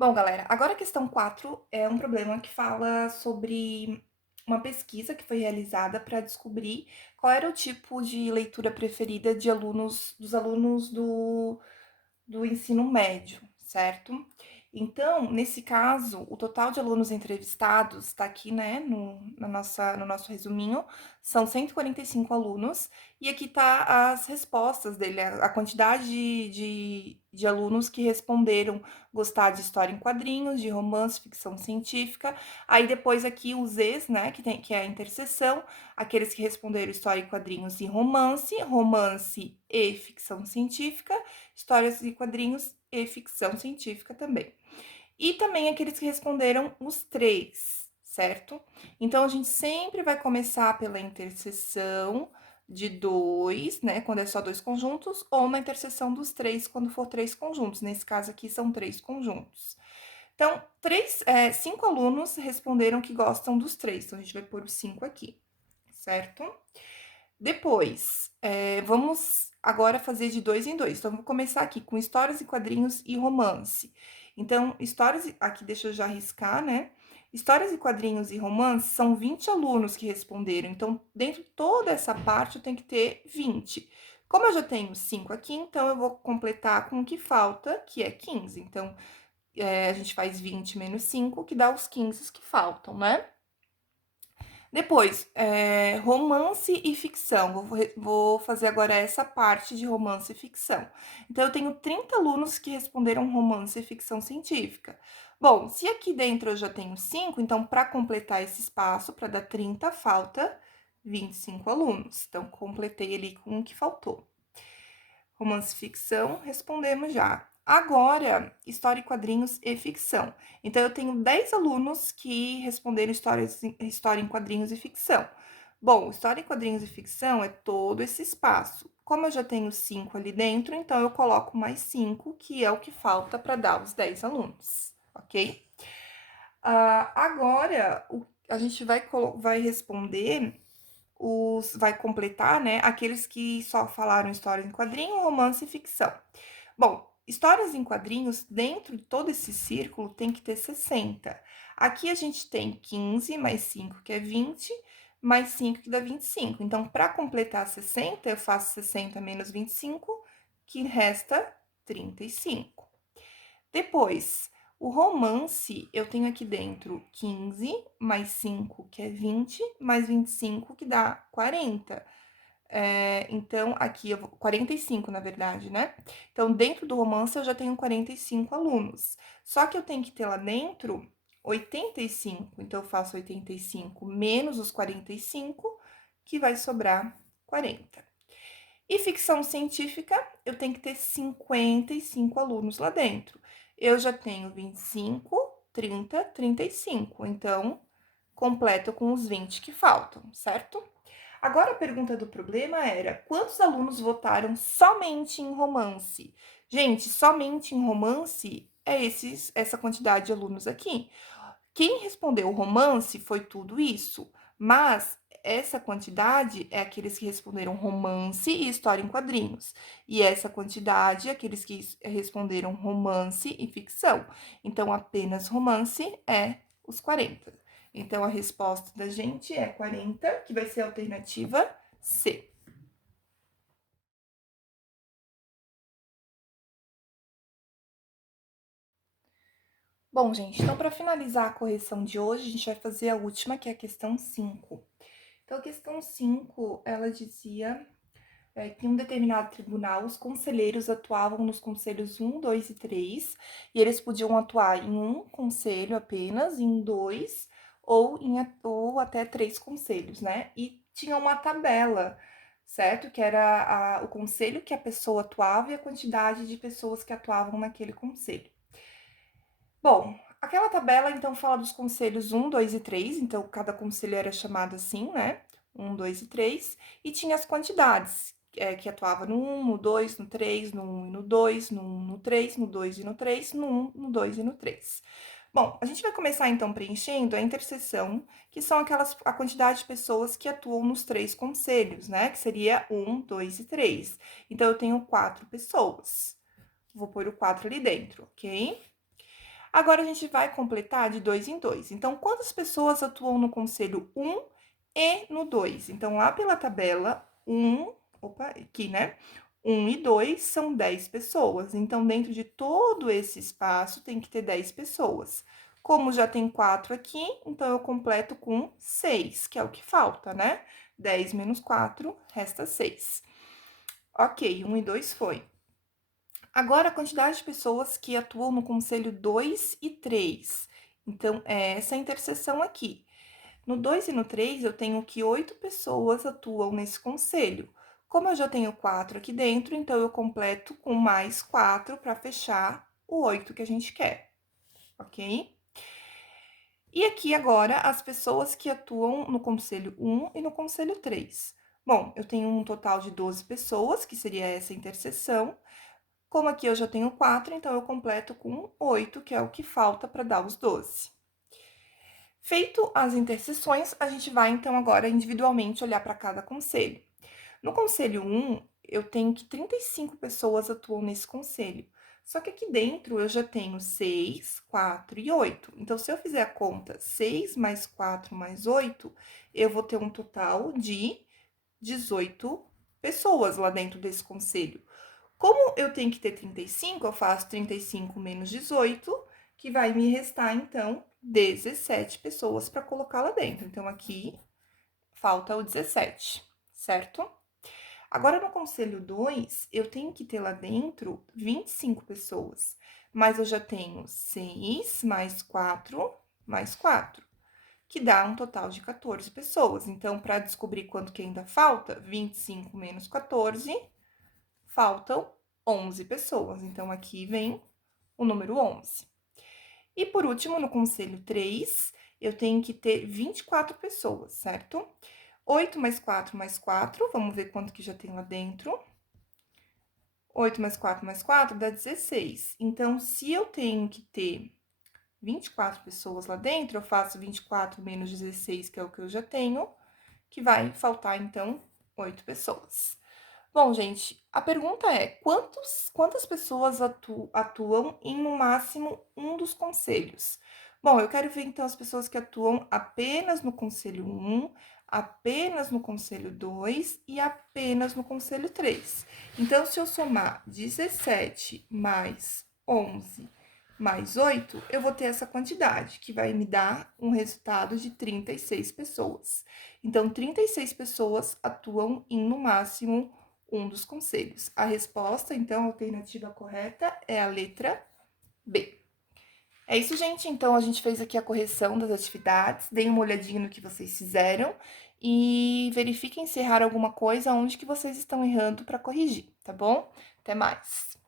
Bom, galera, agora a questão 4 é um problema que fala sobre uma pesquisa que foi realizada para descobrir qual era o tipo de leitura preferida de alunos dos alunos do ensino médio, certo? Então, nesse caso, o total de alunos entrevistados está aqui, né, no nosso resuminho, são 145 alunos, e aqui tá as respostas dele, a quantidade de alunos que responderam gostar de história em quadrinhos, de romance, ficção científica. Aí depois aqui os Zs, né, que é a interseção, aqueles que responderam história em quadrinhos e romance, romance e ficção científica, histórias e quadrinhos e ficção científica também. E também aqueles que responderam os três, certo? Então, a gente sempre vai começar pela interseção de dois, né? Quando é só dois conjuntos, ou na interseção dos três, quando for três conjuntos. Nesse caso aqui, são três conjuntos. Então, cinco alunos responderam que gostam dos três. Então, a gente vai pôr os cinco aqui, certo? Depois, vamos agora fazer de dois em dois. Então, vou começar aqui com histórias e quadrinhos e romance. Então, aqui deixa eu já riscar, né? Histórias e quadrinhos e romance são 20 alunos que responderam. Então, dentro de toda essa parte, eu tenho que ter 20. Como eu já tenho 5 aqui, então eu vou completar com o que falta, que é 15. Então, a gente faz 20 menos 5, que dá os 15 que faltam, né? Depois, romance e ficção. Vou fazer agora essa parte de romance e ficção. Então, eu tenho 30 alunos que responderam romance e ficção científica. Bom, se aqui dentro eu já tenho 5, então, para completar esse espaço, para dar 30, falta 25 alunos. Então, completei ali com o que faltou. Romance e ficção, respondemos já. Agora, história e quadrinhos e ficção. Então, eu tenho 10 alunos que responderam história em quadrinhos e ficção. Bom, história em quadrinhos e ficção é todo esse espaço. Como eu já tenho 5 ali dentro, então eu coloco mais 5, que é o que falta para dar os 10 alunos, ok? Agora, a gente vai responder vai completar, né, aqueles que só falaram história em quadrinho, romance e ficção. Bom, histórias em quadrinhos, dentro de todo esse círculo, tem que ter 60. Aqui a gente tem 15 mais 5, que é 20, mais 5, que dá 25. Então, para completar 60, eu faço 60 menos 25, que resta 35. Depois, o romance, eu tenho aqui dentro 15 mais 5, que é 20, mais 25, que dá 40. Então, aqui, 45, na verdade, né? Então, dentro do romance, eu já tenho 45 alunos. Só que eu tenho que ter lá dentro 85. Então, eu faço 85 menos os 45, que vai sobrar 40. E ficção científica, eu tenho que ter 55 alunos lá dentro. Eu já tenho 25, 30, 35. Então, completo com os 20 que faltam, certo? Agora a pergunta do problema era: quantos alunos votaram somente em romance? Gente, somente em romance é essa quantidade de alunos aqui. Quem respondeu romance foi tudo isso, mas essa quantidade é aqueles que responderam romance e história em quadrinhos. E essa quantidade é aqueles que responderam romance e ficção. Então, apenas romance é os 40. Então, a resposta da gente é 40, que vai ser a alternativa C. Bom, gente, então para finalizar a correção de hoje, a gente vai fazer a última, que é a questão 5. Então, a questão 5, ela dizia que em um determinado tribunal, os conselheiros atuavam nos conselhos um, 2 e 3, e eles podiam atuar em um conselho apenas, em dois, ou até três conselhos, né? E tinha uma tabela, certo? Que era o conselho que a pessoa atuava e a quantidade de pessoas que atuavam naquele conselho. Bom, aquela tabela então fala dos conselhos um, 2 e 3, então cada conselho era chamado assim, né? Um, 2 e 3, e tinha as quantidades, que atuava no 1, no 2, no 3, no 1 e no 2, no 1, no 3, no 2 e no 3, no 1, no 2 e no 3. Bom, a gente vai começar então preenchendo a interseção, que são a quantidade de pessoas que atuam nos três conselhos, né? Que seria 1, 2 e 3. Então, eu tenho 4 pessoas. Vou pôr o 4 ali dentro, ok? Agora a gente vai completar de 2 em 2. Então, quantas pessoas atuam no conselho 1 e no 2? Então, lá pela tabela, 1, opa, aqui, né? 1 e 2 são 10 pessoas. Então, dentro de todo esse espaço, tem que ter 10 pessoas. Como já tem 4 aqui, então eu completo com 6, que é o que falta, né? 10 menos 4, resta 6. Ok, 1 e 2 foi. Agora, a quantidade de pessoas que atuam no conselho 2 e 3. Então, é essa interseção aqui. No 2 e no 3, eu tenho que 8 pessoas atuam nesse conselho. Como eu já tenho 4 aqui dentro, então eu completo com mais 4 para fechar o 8 que a gente quer, ok? E aqui agora as pessoas que atuam no conselho 1 e no conselho 3. Bom, eu tenho um total de 12 pessoas, que seria essa interseção. Como aqui eu já tenho 4, então eu completo com 8, que é o que falta para dar os 12. Feito as interseções, a gente vai então agora individualmente olhar para cada conselho. No conselho 1, eu tenho que 35 pessoas atuam nesse conselho. Só que aqui dentro eu já tenho 6, 4 e 8. Então, se eu fizer a conta 6 mais 4 mais 8, eu vou ter um total de 18 pessoas lá dentro desse conselho. Como eu tenho que ter 35, eu faço 35 menos 18, que vai me restar, então, 17 pessoas para colocar lá dentro. Então, aqui falta o 17, certo? Agora, no conselho 2, eu tenho que ter lá dentro 25 pessoas, mas eu já tenho 6 mais 4, que dá um total de 14 pessoas. Então, para descobrir quanto que ainda falta, 25 menos 14, faltam 11 pessoas. Então, aqui vem o número 11. E por último, no conselho 3, eu tenho que ter 24 pessoas, certo? 8 mais 4, vamos ver quanto que já tem lá dentro. 8 mais 4 dá 16. Então, se eu tenho que ter 24 pessoas lá dentro, eu faço 24 menos 16, que é o que eu já tenho, que vai faltar, então, 8 pessoas. Bom, gente, a pergunta é: quantas pessoas atuam em no máximo um dos conselhos? Bom, eu quero ver então as pessoas que atuam apenas no conselho 1, apenas no conselho 2 e apenas no conselho 3. Então, se eu somar 17 mais 11 mais 8, eu vou ter essa quantidade, que vai me dar um resultado de 36 pessoas. Então, 36 pessoas atuam em no máximo um dos conselhos. A resposta, então, a alternativa correta é a letra B. É isso, gente. Então, a gente fez aqui a correção das atividades. Deem uma olhadinha no que vocês fizeram e verifiquem se erraram alguma coisa, onde que vocês estão errando para corrigir, tá bom? Até mais!